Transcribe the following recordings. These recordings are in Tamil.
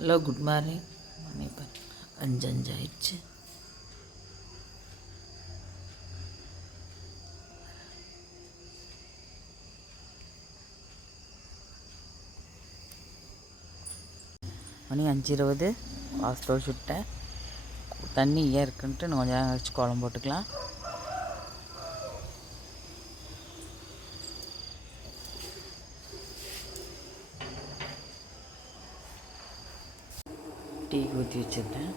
Hello, good morning. மணி இப்போ 5 ஆயிடுச்சு. மணி 5:20. வாசத்தோடு சுட்டேன். தண்ணி ஏன் இருக்குன்ட்டு இன்னும் கொஞ்சம் நேரம் கழிச்சு குழம்பு போட்டுக்கலாம். டீ ஊற்றி வச்சுருக்கேன்.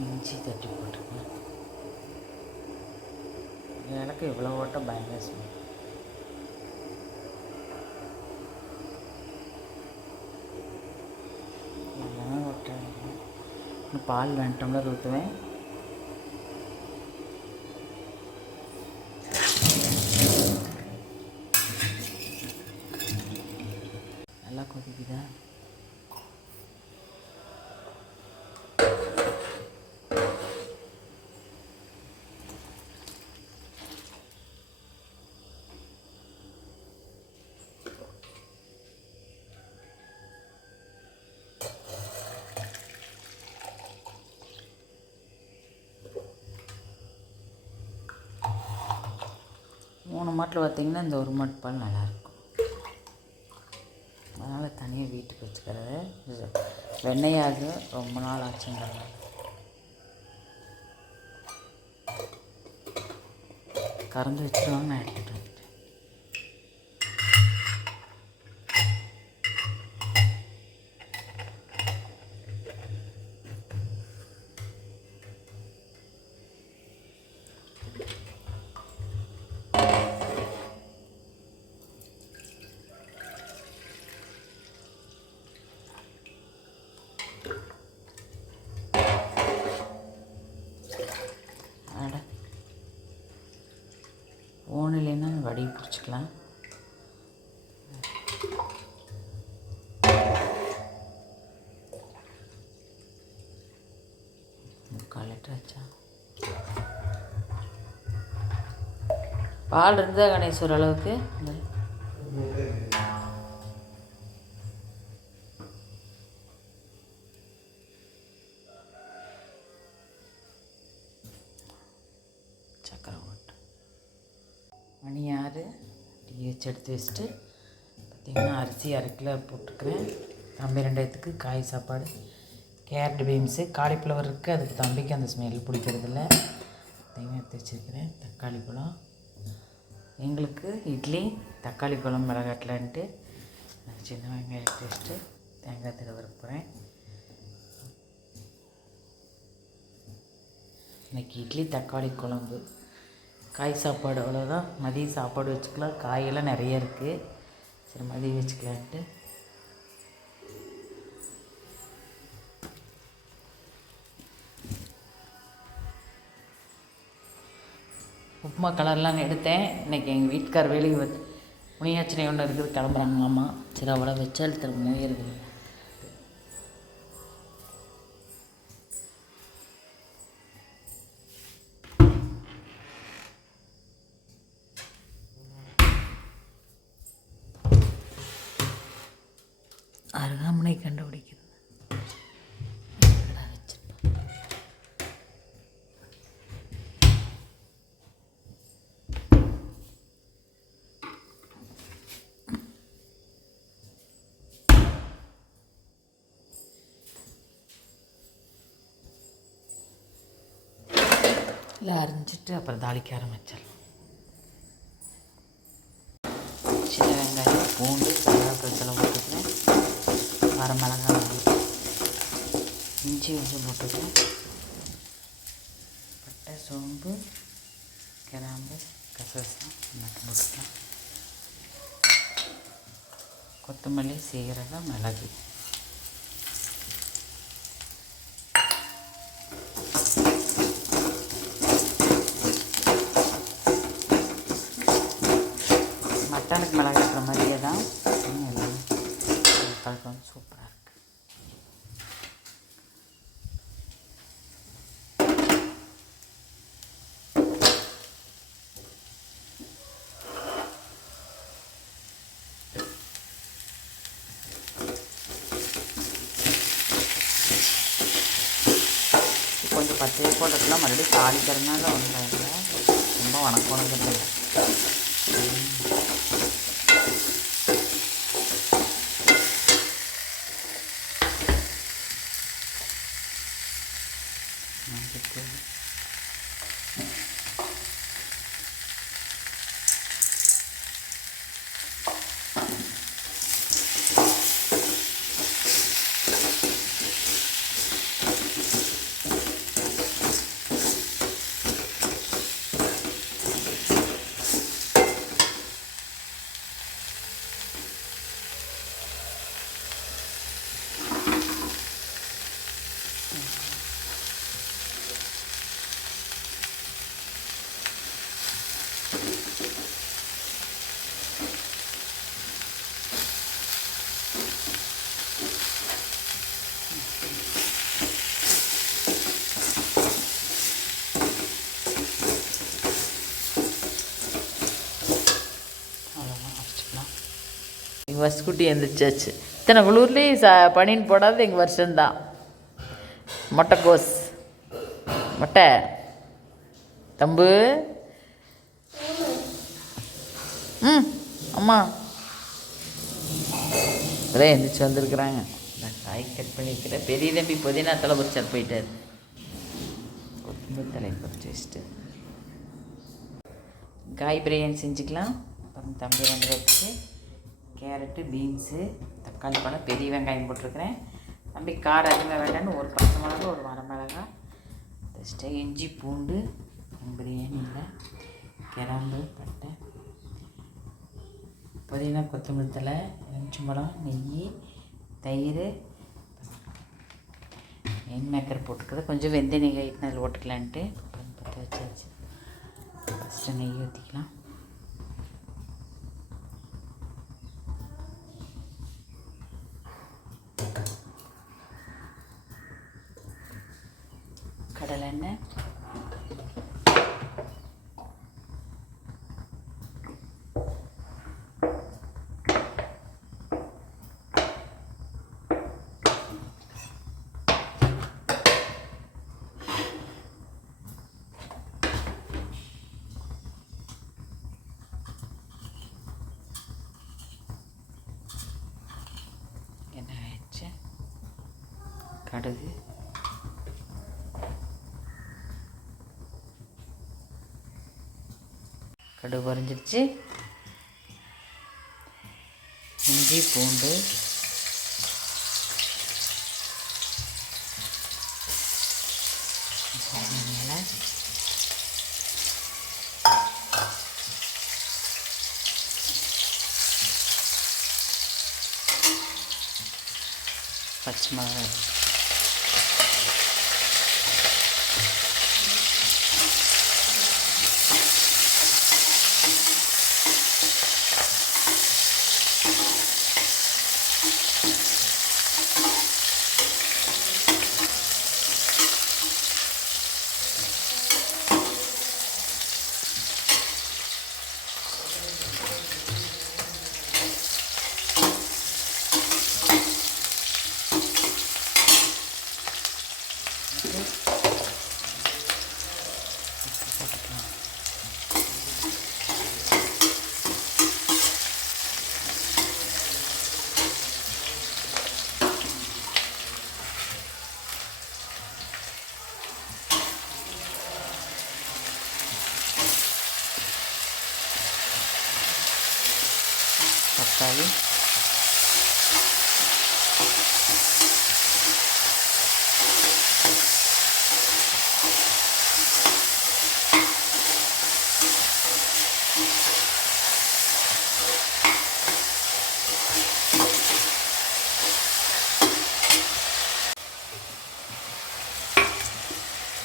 இஞ்சி தட்டி போட்டிருக்கேன். எனக்கு இவ்வளோ ஓட்டம் பயங்கர ஸ்மெல். எல்லாமே ஓட்டம். இன்னும் பால் 2 டம்ளர் ஊற்றுவேன். நல்லா கொதிக்குதா? மூணு மாட்டில் பார்த்திங்கன்னா இந்த ஒரு மாட்டு பால் நல்லாயிருக்கும். அதனால் தனியாக வீட்டுக்கு வச்சுக்கிறது. வெண்ணெயாது ரொம்ப நாள் ஆச்சுங்கிறது. கறந்து வச்சுருவாங்க, நான் எடுத்துகிட்டு வந்துட்டேன். ஃபோன் இல்லைன்னா வடி பிடிச்சிக்கலாம். கலெக்டாச்சா? பால் இருந்தால் கணேஷ் ஓரளவுக்கு சக்கரை ஓட்டு. மணி 6. டீ வச்சு எடுத்து வச்சுட்டு பார்த்திங்கன்னா அரிசி 1/2 கிலோ போட்டுக்கிறேன். தம்பி 2 பேத்துக்கு காய் சாப்பாடு. கேரட் பீன்ஸு காலிஃப்ளவர் இருக்குது. அதுக்கு தம்பிக்கு அந்த ஸ்மெல் பிடிக்கிறதில்ல. தேங்காய் எடுத்து வச்சுருக்கிறேன். தக்காளி பழம். எங்களுக்கு இட்லி தக்காளி பழம் மிளகாட்டலான்ட்டு சின்ன வெங்காயம் எடுத்து வச்சுட்டு தேங்காய் திருவ போகிறேன். இன்றைக்கி இட்லி தக்காளி குழம்பு. காய் சாப்பாடு அவ்வளோதான். மதியம் சாப்பாடு வச்சுக்கலாம். காயெல்லாம் நிறைய இருக்குது. சரி, மதியம் வச்சுக்கலான்ட்டு. உப்புமா கலர்லாம் எடுத்தேன். இன்றைக்கி எங்கள் வீட்டுக்கார் வேலைக்கு முனியாச்சனை ஒன்று இருக்குது, கிளம்புறாங்க அம்மா. சரி, அவ்வளோ வச்சால் திரும்ப இருக்குது. அருகாமனை கண்டுபிடிக்கிறது. இல்லை, அரிஞ்சிட்டு அப்புறம் தாளிக்க ஆரம்பிச்சிடலாம். சின்ன வெங்காயம், பூண்டு, கருவேப்பிலை போட்டுக்கிறேன். வரமிளகாய், இஞ்சி கொஞ்சம் போட்டுக்கிறேன். பட்டை, சோம்பு, கிராம்பு, கசகசம் மட்டும் போட்டுக்கலாம். கொத்தமல்லி, சீரகம், மிளகு. மட்டனுக்கு மிளகு இருக்கிற மாதிரியே தான் எல்லாம் கலக்கம் சூப்பராக இருக்குது. பச்சையே போட்டுக்கலாம், மறுபடியும் தாளிக்கிறதுனால ஒன்றும் இல்லை, ரொம்ப வணக்கணுங்கிறது. எங்கள் வசுக்குட்டி எழுந்திரிச்சாச்சு. இத்தனை குளூர்லேயும் பனின்னு போடாது எங்கள் வருஷம்தான். மொட்டைக்கோஸ் மொட்டை தம்பு. அம்மா இப்போதான் எழுந்திரிச்சு வந்திருக்குறாங்க. நான் காய் கட் பண்ணிக்கிறேன். பெரிய தம்பி புதினா தலை பொறிச்சார் போயிட்டார். கொத்தமல்லி தலையை பொறிச்சு வச்சுட்டு காய் பிரியாணி செஞ்சுக்கலாம். அப்புறம் தம்பி 2 வச்சு கேரட்டு, பீன்ஸு, தக்காளி பழம், பெரிய வெங்காயம் போட்டிருக்கிறேன். தம்பி காரம் அதிகமாக வேண்டான்னு ஒரு பச்சை மிளகா, ஒரு வரமிளகா, ஜஸ்ட்டு இஞ்சி பூண்டு, பிரியாணியில் கிராம்பு, பட்டை, புதினா, கொத்தமல்லி தழை, எலுமிச்சம்பழம், நெய், தயிர், மேக்கர் போட்டுக்கிறது. கொஞ்சம் வெந்தய நெய் அதில் போட்டுக்கலான்ட்டு பற்ற வச்சாச்சு. ஃபஸ்ட்டு நெய் ஊற்றிக்கலாம். கடலெண்ணெய், எண்ணெய் வச்சு கடுகு, கடுகு பொரிஞ்சிடுச்சு. இஞ்சி பூண்டு, மேலே பச்சை மிளகாய், தக்காளி,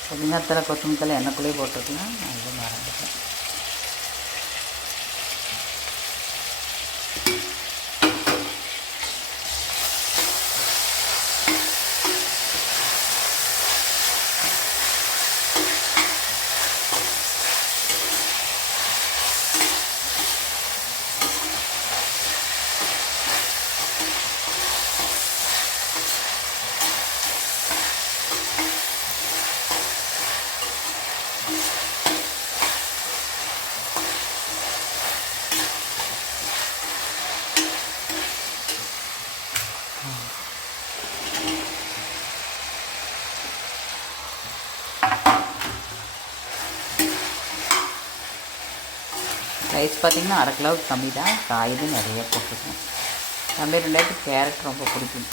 புதினாத்தலை, கொத்தமல்லி தழை எண்ணெய்க்குள்ளேயே போட்டுருக்கலாம். நான் இது மறந்துட்டேன். ரைஸ் பார்த்திங்கன்னா அரை கிலோவுக்கு கம்மி தான், காயும் நிறைய போட்டிருக்கேன். தம்பி 2 கேரட் ரொம்ப பிடிக்கும்.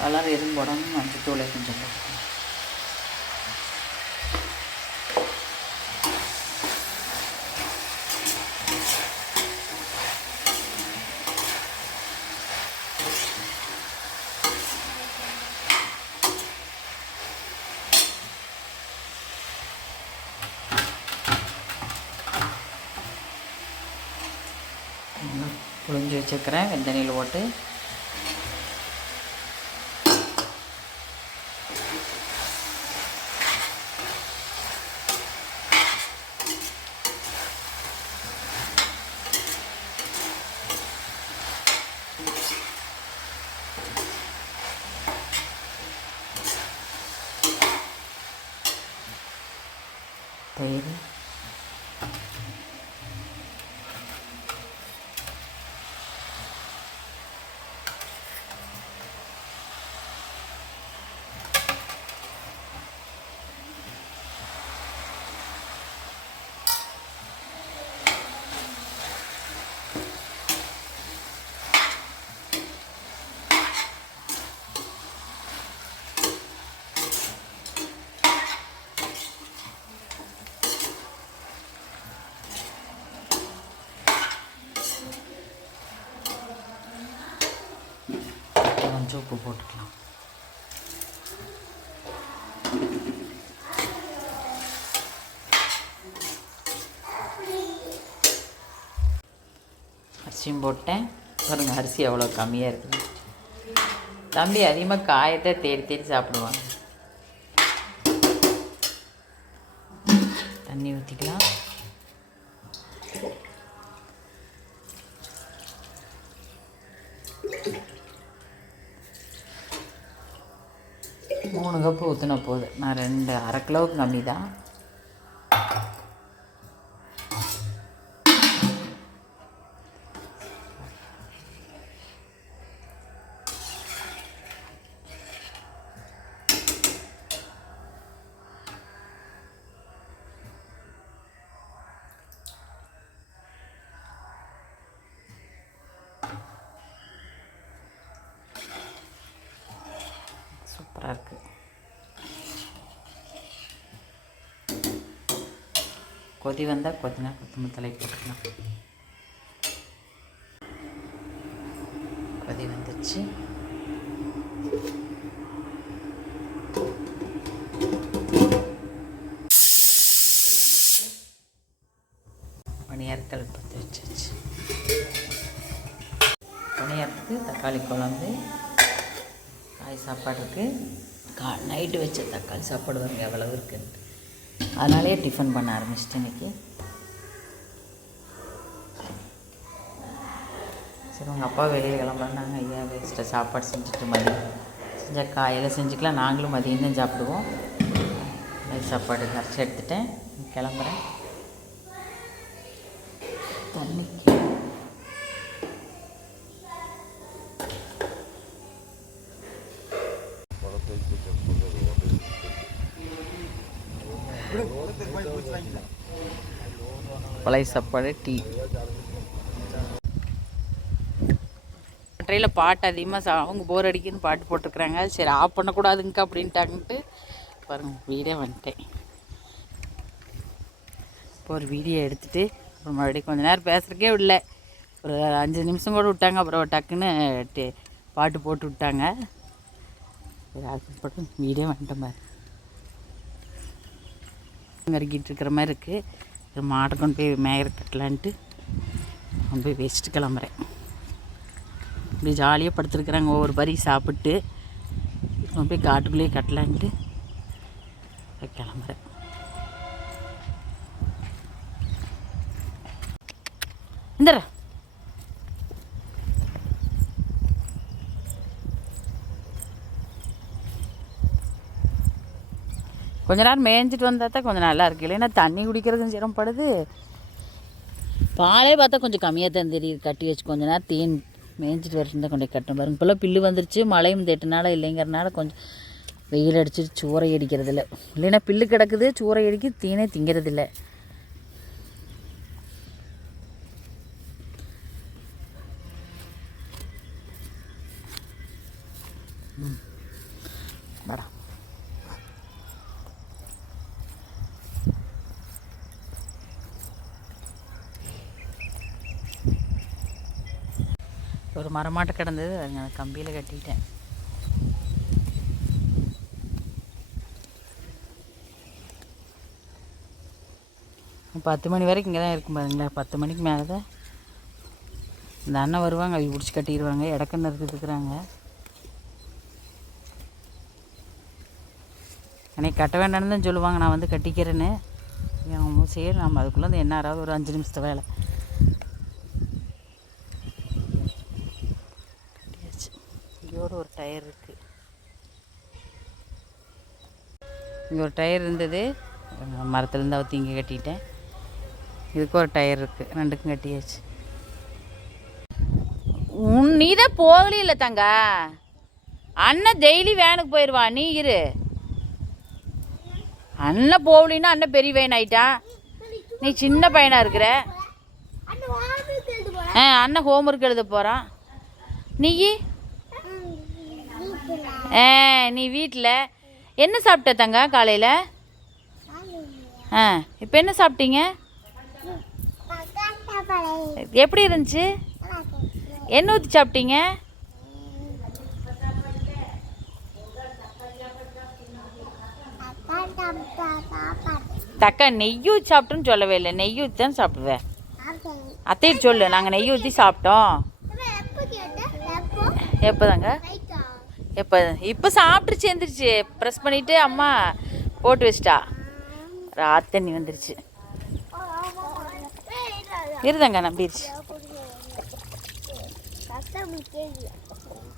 கலர் எதுவும் போடாமல் மஞ்சள் தூளை கொஞ்சம் போட்டுக்கணும். புளிஞ்சு வச்சுருக்கிறேன் வெந்தண்ணியில் போட்டு. தயிர், கொஞ்சம் உப்பு போட்டுக்கலாம். அரிசியும் போட்டேன். பாருங்கள் அரிசி எவ்வளோ கம்மியாக இருக்குது. தம்பி அதிகமாக காயத்தை தேடி தேடி சாப்பிடுவாங்க. தண்ணி ஊற்றிக்கலாம். மூணு கப்பு ஊற்றின போகுது. நான் அரை கிலோவுக்கு கம்மி தான். சூப்பராக இருக்குது. கொதி வந்தால் கொத்தமல்லி தழை போட்டுக்கலாம். கொதி வந்துச்சு. பணியாரத்தில் பற்றி வச்சாச்சு. பணியாரத்துக்கு தக்காளி குழம்பு, காய் சாப்பாடுக்கு நைட்டு வச்ச தக்காளி சாப்பாடு வருங்க எவ்வளவு இருக்குன்னு. அதனாலே டிஃபன் பண்ண ஆரம்பிச்சிட்டேன் இன்றைக்கி. சரி உங்கள் அப்பா வெளியில் கிளம்புறாங்க. ஐயா வேஸ்ட்டாக சாப்பாடு செஞ்சுட்டு மதியம் செஞ்சால் காயில் செஞ்சுக்கலாம். நாங்களும் மதியம் தான் சாப்பிடுவோம். நைட் சாப்பாடு கரைச்சி எடுத்துட்டேன். கிளம்புறேன். தண்ணிக்கு பழைய சாப்பாடு, டீ. ட்ரெயினில் பாட்டு அதிகமாக அவங்க போர் அடிக்குன்னு பாட்டு போட்டிருக்குறாங்க. சரி ஆஃப் பண்ணக்கூடாதுங்க அப்படின்ட்டாங்கன்ட்டு பாருங்கள் வீடியோ வந்துட்டேன். இப்போ ஒரு வீடியோ எடுத்துகிட்டு அப்புறம் மறுபடியும் கொஞ்சம் நேரம் பேசுகிறக்கே விடல. ஒரு 5 நிமிஷம் கூட விட்டாங்க. அப்புறம் டக்குன்னு பாட்டு போட்டு விட்டாங்க. போட்டு வீடியோ வந்துட்டேன் பாரு. கறிக்கிட்டு இருக்கிற மாதிரி இருக்குது. மாட்டை கொண்டு போய் மேயரை கட்டலான்ட்டு கொண்டு போய் வச்சுட்டு கிளம்புறேன். இப்படி ஜாலியாக படுத்துருக்குறாங்க. ஒவ்வொரு பறி சாப்பிட்டு கொண்டு போய் காட்டுக்குள்ளேயே கட்டலான்ட்டு கிளம்புறேன். இந்தர கொஞ்ச நேரம் மேய்ஞ்சிட்டு வந்தால் தான் கொஞ்சம் நல்லா இருக்குது. இல்லைன்னா தண்ணி குடிக்கிறதுக்கும் சிரமப்படுது. பாலே பார்த்தா கொஞ்சம் கம்மியாக தான் தெரியுது. கட்டி வச்சு கொஞ்ச நேரம் மேய்ஞ்சிட்டு வரட்டு கொண்டு கட்டணும் பாருங்க. இப்போல்லாம் பில்லு வந்துருச்சு, மழையும் இந்த 8 நாள் இல்லைங்கிறனால கொஞ்சம் வெயில் அடிச்சுட்டு சூறை அடிக்கிறதில்ல. இல்லைன்னா பில்லு கிடக்குது, சூறை அடிக்கு, தீனே திங்கிறதில்ல. வாடா. ஒரு மரமாட்ட கிடந்தது, அந்த கம்பியில் கட்டிட்டேன். இப்போ 10 மணி வரைக்கும் இங்கே தான் இருக்கும் பாருங்களேன். 10 மணிக்கு மேலே தான் இந்த அண்ணன் வருவாங்க, அவங்க பிடிச்சி கட்டிடுவாங்க. இடக்கண்ணு இருக்கிறாங்க. எனக்கு கட்ட வேண்டாம்னு தான் சொல்லுவாங்க, நான் வந்து கட்டிக்கிறேன்னு. அவங்க சரி, நம்ம அதுக்குள்ளே வந்து என்ன ஆறாவது ஒரு 5 நிமிஷத்து வேலை கட்டியாச்சு. இதோட ஒரு டயர் இருக்குது. இங்கே ஒரு டயர் இருந்தது, மரத்துலேருந்து அவுத்தி இங்கே கட்டிட்டேன். இதுக்கு ஒரு டயர் இருக்குது, ரெண்டுக்கும் கட்டியாச்சு. நீ தான் போகலே இல்லை தங்க. அண்ணன் டெய்லி வேனுக்கு போயிடுவா, நீ இரு. அண்ணன் போகலின்னா அண்ணன் பெரிய பையன் ஆயிட்டான், நீ சின்ன பையனாக இருக்கிற. அண்ணன் ஹோம்ஒர்க் எழுத போகிறான். நீ நீ வீட்டில் என்ன சாப்பிட்ட தங்க காலையில்? இப்போ என்ன சாப்பிட்டீங்க? எப்படி இருந்துச்சு? என்ன ஊற்றி சாப்பிட்டீங்க? தக்கா நெய் ஊற்றி சாப்பிட்டோன்னு சொல்லவே இல்லை, நெய் ஊற்றி தான் சாப்பிடுவேன். அத்தைட்டு சொல்லு, நாங்கள் நெய் ஊற்றி சாப்பிட்டோம். எப்போ தாங்க? எப்போ? இப்போ சாப்பிட்டுருச்சு, எழுந்திரிச்சு ப்ரெஸ் பண்ணிவிட்டு அம்மா போட்டு வச்சிட்டா. ராத்தண்ணி வந்துருச்சு. இருதாங்க நம்பிடுச்சு.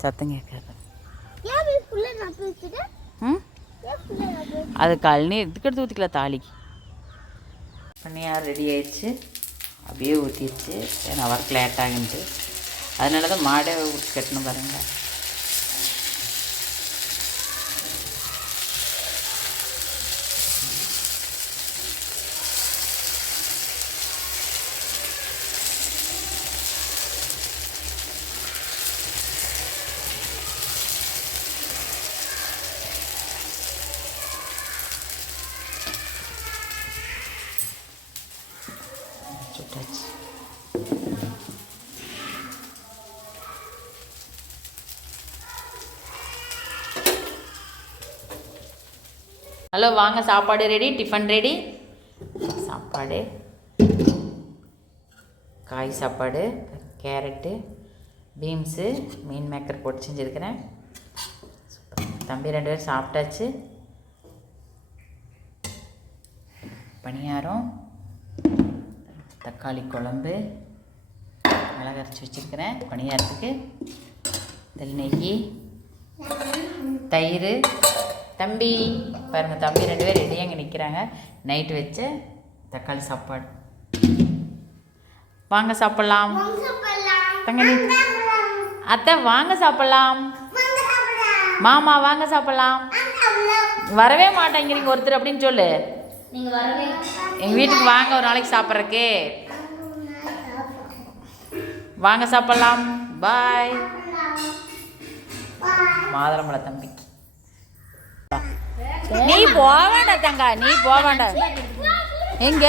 சத்தம் கேட்காது. அது கழனி இதுக்கு எடுத்து ஊற்றிக்கலாம் தாலிக்கு. பனியார் ரெடி ஆயிடுச்சு, அப்படியே ஊற்றிடுச்சு. ஏன்னா அவருக்கு லேட் ஆகுன்ட்டு, அதனால தான் மாடை ஊற்றி கட்டணும் பாருங்க. சுட்டாச்சு. ஹலோ, வாங்க, சாப்பாடு ரெடி, டிஃபன் ரெடி. சாப்பாடு காய் சாப்பாடு, கேரட்டு, பீன்ஸு, மீன் மேக்கர் போட்டு செஞ்சுருக்கிறேன். தம்பி 2 பேரும் சாப்பிட்டாச்சு. பணியாரம், தக்காளி குழம்பு, மிளகு அரைச்சி வச்சுருக்கிறேன் பணியாரத்துக்கு. இதில் நெய், தயிர். தம்பி பாருங்கள், தம்பி 2 பேர் ரெடியாக அங்கே நிற்கிறாங்க. நைட்டு வச்ச தக்காளி சாப்பாடு. வாங்க சாப்பிட்லாம். தங்க அத்தை வாங்க சாப்பிட்லாம். மாமா வாங்க சாப்பிட்லாம். வரவே மாட்டேங்கிறீங்க ஒருத்தர் அப்படின்னு சொல்லு. எங்கள் வீட்டுக்கு வாங்க ஒரு நாளைக்கு சாப்பிட்றக்கு. வாங்க சாப்பிட்லாம். பாய். மாதுளம்பழ தம்பி. நீ போக வேண்டாம் தங்கா, நீ போக வேண்டாம். எங்க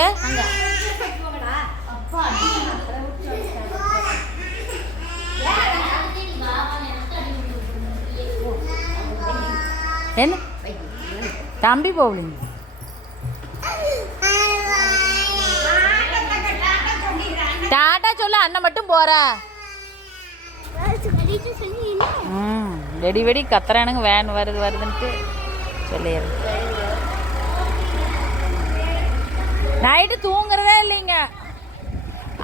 என்ன தம்பி போகலீங்க? டாட்டா சொல்ல, அண்ணன் மட்டும் போற. வெடி வெடி கத்துறானுங்க, வேன் வருதுன்ட்டு சொல்லிடுறேன். நைட்டு தூங்குறதே இல்லைங்க.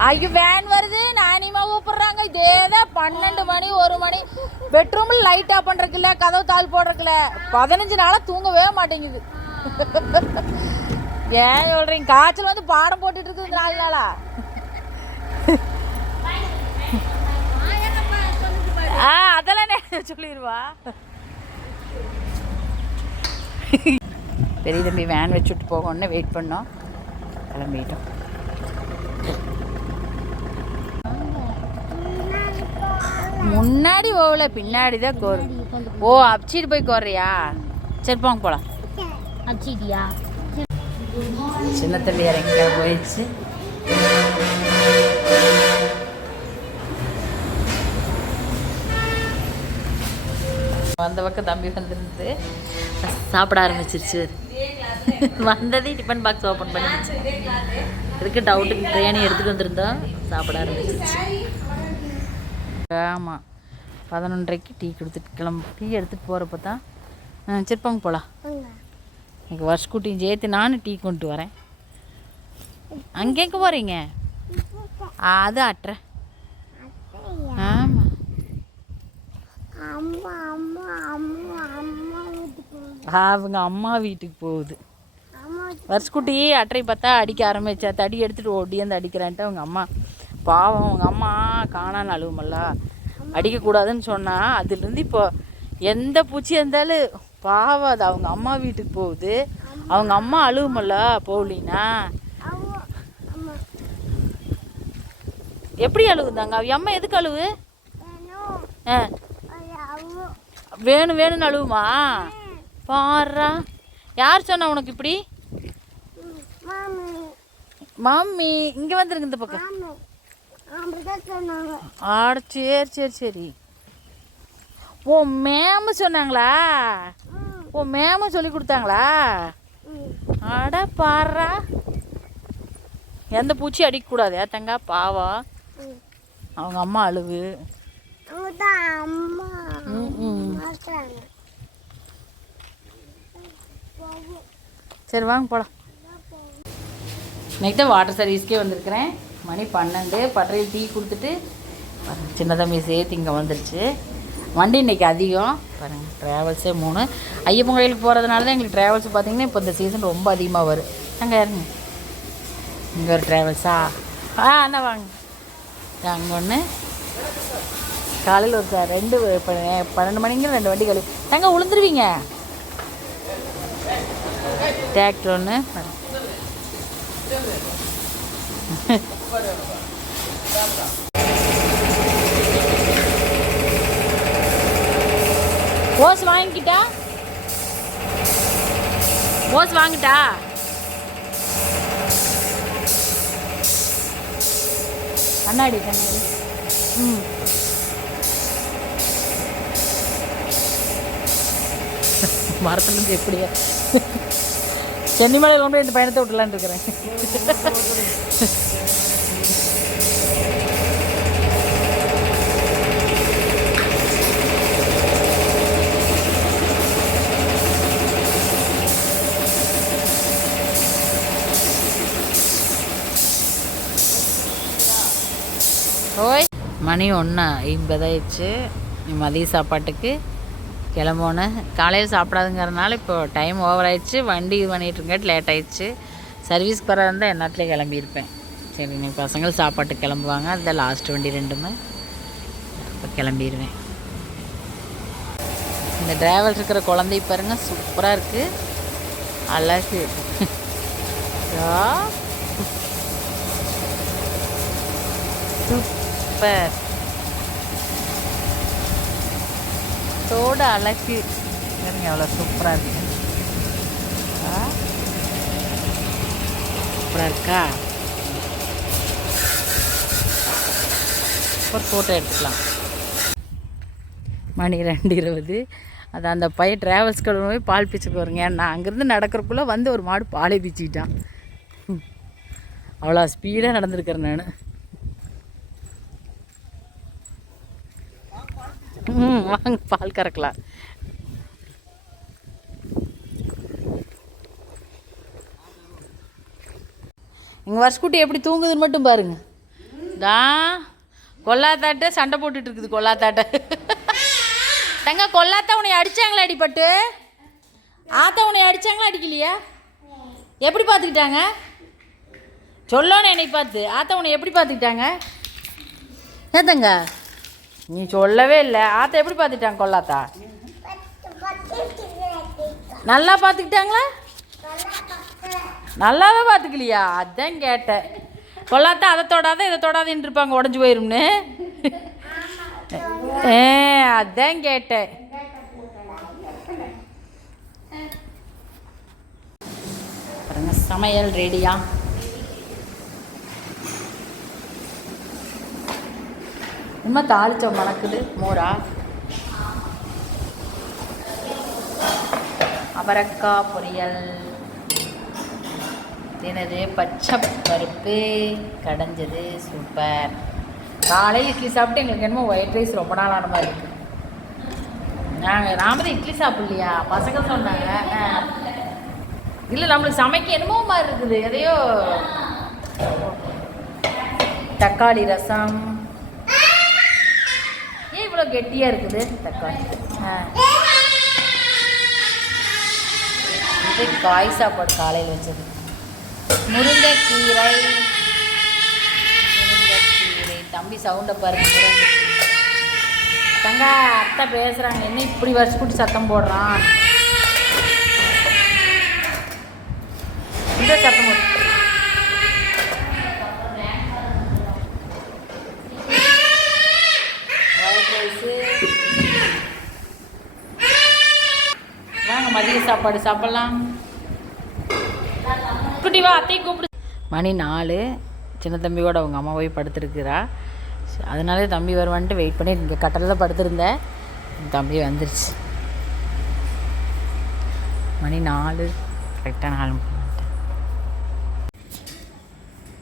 ஐயோ வேன் வருது, நானிமா கூப்பிட்றாங்க. இதேதான் 12 மணி 1 மணி. பெட்ரூமில் லைட் ஆஃப் பண்ணுறதுக்குல்ல, கதவு தாள் போடுறதுக்குல 15 நாளாக தூங்கவே மாட்டேங்குது. ஏன் சொல்கிறீங்க? காய்ச்சல் வந்து பாடம் போட்டுட்டு இருக்குது 4 நாளா. அதெல்லாம் சொல்லிடுவா. பெரிய தம்பி வேன் வச்சுட்டு போகணுன்னு வெயிட் பண்ணோம், கிளம்பிட்டோம். முன்னாடி போகல, பின்னாடி தான் கோரு. ஓ அப்சிட்டு போய் கோர்றியா? சரி போங்க போகலாம். அப்சிட்டியா? சின்ன தம்பி இறங்க போயிடுச்சு. வந்த பக்கம் தம்பி வந்துருந்து சாப்பிட ஆரம்பிச்சிருச்சு. வந்ததே டிஃபன் பாக்ஸ் ஓப்பன் பண்ணிடுச்சு. இதுக்கு டவுட்டுக்கு பிரியாணி எடுத்துகிட்டு வந்திருந்தோம், சாப்பிட ஆரம்பிச்சிருச்சு. ஆமாம், 11:30க்கு டீ கொடுத்துட்டு டீ எடுத்துகிட்டு போகிறப்ப தான் சிற்பங்க போகலாம். எனக்கு வருஷக்குட்டியும் சேர்த்து நானும் டீ கொண்டு வரேன். அங்கே எங்கே போகிறீங்க? அது அட்டுறேன். ஆமாம், அவங்க அம்மா வீட்டுக்கு போகுது. வருஷக்குட்டி அட்டரை பார்த்தா அடிக்க ஆரம்பிச்சா, தடி எடுத்துகிட்டு ஓடியாந்து அடிக்கிறான்ட்டு அவங்க அம்மா. பாவம், அவங்க அம்மா காணான்னு அழுவுமல்ல, அடிக்கக்கூடாதுன்னு சொன்னால் அதுலேருந்து இப்போ எந்த பூச்சி இருந்தாலும் பாவம் அது அவங்க அம்மா வீட்டுக்கு போகுது. அவங்க அம்மா அழுவுமல்ல போகலினா. எப்படி அழுகுதாங்க அவ அம்மா? எதுக்கு அழுவு? வேணும் வேணும்னு அழுவுமா? பாரா, யார் சொன்னா உனக்கு இப்படி? மம்மி இங்கே வந்துருங்க இந்த பக்கம். ஆட சரி சரி சரி. ஓ மேமு சொன்னாங்களா? ஓ மேமு சொல்லி கொடுத்தாங்களா? ஆட பாரா, எந்த பூச்சி அடிக்கக்கூடாது தங்கா, பாவம் அவங்க அம்மா அழுவு. சரி வாங்க போகலாம். இன்னைக்கு தான் வாட்டர் சர்வீஸ்க்கே வந்திருக்கிறேன். மணி 12. பட்டறையில் டீ கொடுத்துட்டு சின்ன தம்பி சேர்த்து இங்கே வந்துருச்சு. வண்டி இன்றைக்கி அதிகம் பாருங்கள், ட்ராவல்ஸே 3. ஐயப்பன் கோயிலுக்கு போகிறதுனால தான் எங்களுக்கு ட்ராவல்ஸ் பார்த்திங்கன்னா இப்போ இந்த சீசன் ரொம்ப அதிகமாக வரும். அங்கே இருங்க, இங்கே ஒரு ட்ராவல்ஸா? அண்ணா வாங்க. அங்கே ஒன்று காலையில் ஒரு 12 மணிங்கிற 2 வண்டி கழுவி நாங்கள் உளுந்துருவீங்க. டிராக்டர் ஒன்று ஓஸ் வாங்கிட்டா? ஓஸ் வாங்கிட்டா? கண்ணாடி கண்ணாடி. மரத்துலேருந்து எப்படியா சென்னிமலையில் கொண்டு இந்த பயணத்தை விட்டுலான்னு இருக்கிறேன். ஓய் மணி 1:50 ஆயிடுச்சு. மதிய சாப்பாட்டுக்கு கிளம்போனேன். காலையில் சாப்பிடாதுங்கிறதுனால இப்போ டைம் ஓவர் ஆயிடுச்சு. வண்டி இது பண்ணிகிட்ருக்காட்டு லேட் ஆயிடுச்சு. சர்வீஸ்க்கு வர இருந்தால் எந்நேரத்துலேயே கிளம்பியிருப்பேன். சரி, இன்னைக்கு பசங்கள் சாப்பாட்டுக்கு கிளம்புவாங்க. அதுதான் லாஸ்ட் வண்டி 2மே. இப்போ கிளம்பிடுவேன். இந்த டிரைவர் இருக்கிற குழந்தை பாருங்க, சூப்பராக இருக்குது, அழகு. சூப்பர், தோட அழகு பாருங்க, எவ்வளோ சூப்பராக இருக்கு. சூப்பராக இருக்கா? ஒரு ஃபோட்டோ எடுத்துக்கலாம். மணி 2:20. அது அந்த பையன் ட்ராவல்ஸ் கழுவு போய் பால் பீச்சுக்கு வருங்க. நான் அங்கேருந்து நடக்கிறக்குள்ளே வந்து ஒரு மாடு பாலை பீச்சிக்கிட்டான். அவ்வளோ ஸ்பீடாக நடந்துருக்கிறேன் நான். வாங்க பால் கறக்கலாம். எங்கள் வருஷக்குட்டி எப்படி தூங்குதுன்னு மட்டும் பாருங்க. தான் கொல்லாத்தாட்ட சண்டை போட்டுட்டு இருக்குது. கொல்லாத்தாட்ட தங்க, கொல்லாத்தா உன்னை அடித்தாங்களா? அடிப்பட்டு ஆத்தா உன்னை அடித்தாங்களா அடிக்கலையா? எப்படி பார்த்துக்கிட்டாங்க சொல்லணும் என்னை பார்த்து? ஆத்தா உன்னை எப்படி பார்த்துக்கிட்டாங்க? ஏத்தங்க நீ சொல்லவே இல்லை. ஆத்தா எப்படி பார்த்துட்டாங்க கொள்ளாத்தா? நல்லா பார்த்துக்கிட்டாங்களா? நல்லாவே பார்த்துக்கலையா? அதான் கேட்டேன். கொள்ளாத்தா அதை தொடாத இதை தொடாதேன்னு இருப்பாங்க, உடஞ்சி போயிரும்னு. அதான் கேட்டேன். பாருங்க சமையல் ரெடியா? இன்னும் தாளிச்சம் மணக்குது. மோரா, அவரக்காய் பொரியல், தினது பச்சை பருப்பு கடைஞ்சது. சூப்பர். காலையில் இட்லி சாப்பிட்டு எங்களுக்கு என்னமோ ஒயிட் ரைஸ் ரொம்ப நாள் ஆன மாதிரி இருக்குது. நாம தான் இட்லி சாப்பிட்லையா? பசங்க சொன்னாங்க. இல்லை நம்மளுக்கு சமைக்க என்னமோ மாதிரி இருக்குது. எதையோ தக்காளி ரசம். ஏன் இவ்வளோ கெட்டியாக இருக்குது தக்காளி? இது காய் சாப்பாடு காலையில் வச்சது. முருங்கைக்கீரை. தம்பி சவுண்டை பாருங்க. முருங்கைக்கீரை. தங்க அத்தை பேசுகிறாங்க, என்ன இப்படி வரிச்சு கூட்டி சத்தம் போடுறான்? இந்த சத்தம் போடு. White rice. வாங்க மதிய சாப்பாடு சாப்பிட்லாம். குட்டி வா, அத்தையை கூப்பிடு. மணி 4. சின்ன தம்பியோட அவங்க அம்மா போய் படுத்துருக்குறா. அதனாலே தம்பி வருவான்ட்டு வெயிட் பண்ணி இங்கே கட்டலில் தான் படுத்துருந்தேன். தம்பி வந்துருச்சு. மணி 4, கரெக்டாக 4.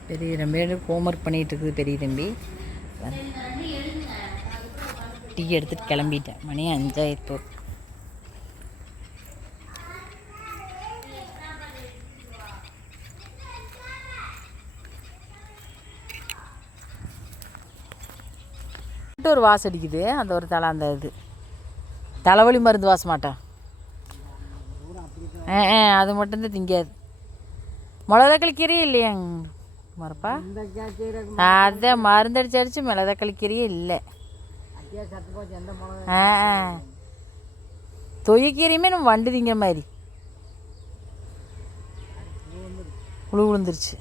பெரிய தம்பி ஹோம்ஒர்க் பண்ணிகிட்டு இருக்குது. பெரிய தம்பி டீ எடுத்துகிட்டு கிளம்பிட்டேன். மணி 5 ஆயிடுத்து. ஒரு வாசம் அடிக்குது. அந்த ஒரு அந்த இது தலைவலி மருந்து வாச மாட்டான். அது மட்டும்தான் திங்காது. மிளகாத்தக்காளி கீரையே இல்லையா மரப்பா? அதான் மருந்தடிச்சு அடிச்சு மிளகாத்தக்காளி கீரையே இல்லை. தொய்யக்கீரையுமே நம்ம வண்டு திங்கிற மாதிரி புழு விழுந்துருச்சு.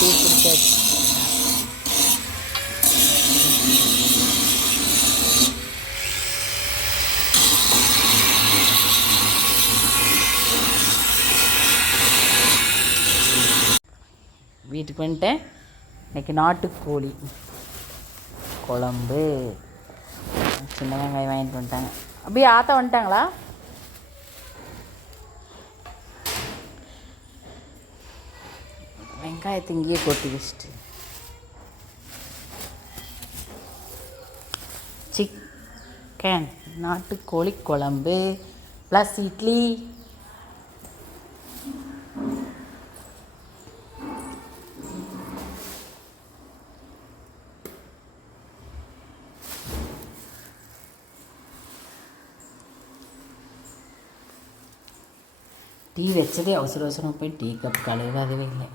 டீ குடிச்சாச்சு. வீட்டுக்கு வந்துட்டேன். இன்றைக்கி நாட்டுக்கோழி குழம்பு. சின்ன வெங்காயம் வாங்கிட்டு வந்துட்டாங்க. அப்படியே ஆத்தா வந்துட்டாங்களா? வெங்காயத்தை இங்கேயே கொட்டி வச்சுட்டு சிக்கன் நாட்டுக்கோழி குழம்பு ப்ளஸ் இட்லி. டீ வச்சதே அவசர அவசரம் போய் டீ கப் கழுவாதவே இல்லை.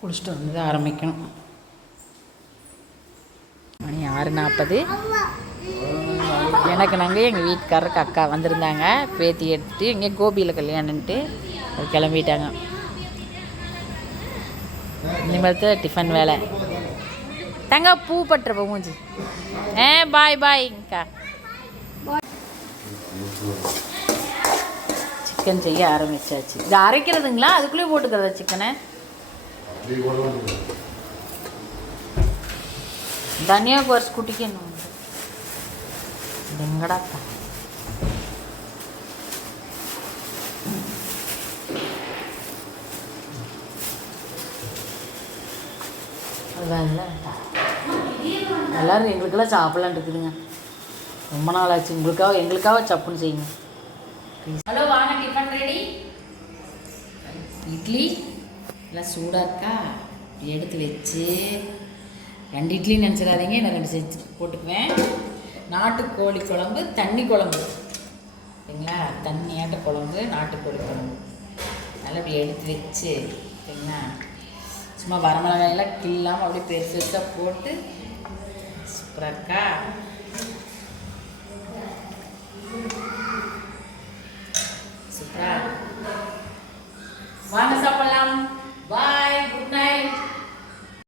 குளிச்சுட்டு வந்து ஆரம்பிக்கணும். மணி 6:40. எனக்கு நாங்கள் எங்கள் வீட்டுக்காரருக்கு அக்கா வந்திருந்தாங்க. பேத்தி எடுத்துகிட்டு இங்கே கோபியில் கல்யாணன்ட்டு அது கிளம்பிட்டாங்க. இனிமேல் தான் டிஃபன் வேலை. தங்க பூ பட்டுற மூஞ்சி. பாய் பாய்க்கா. சிக்கன் செய்ய ஆரம்பிச்சாச்சு. இது அரைக்கிறதுங்களா அதுக்குள்ளேயே போட்டுக்கிறதா சிக்கனை? தனியாக குறைச்சி குட்டிக்கணும். எங்கடாக்கா அதுதான்ல எல்லோரும் எங்களுக்கெல்லாம் சாப்பிட்லான் இருக்குதுங்க. ரொம்ப நாள் ஆச்சு. எங்களுக்காக சப்புன்னு செய்யுங்க. ஹலோ வாங்க, டிஃபன் ரெடி. இட்லி எல்லாம் சூடாக இருக்கா, எடுத்து வச்சு 2 இட்லி நினச்சிடாதீங்க, நான் 2 செஞ்சு போட்டுக்குவேன். நாட்டுக்கோழி குழம்பு, தண்ணி குழம்பு சரிங்களா, தண்ணியாட்ட குழம்பு, நாட்டுக்கோழி குழம்பு நல்லா இப்படி எடுத்து வச்சு சரிங்களா, சும்மா வரமிளகாயெல்லாம் கில்லாமல் அப்படியே பெருசு பெருசாக போட்டு சூப்பராக இருக்கா. சூப்பரா வாங்க சாப்பிடலாம்.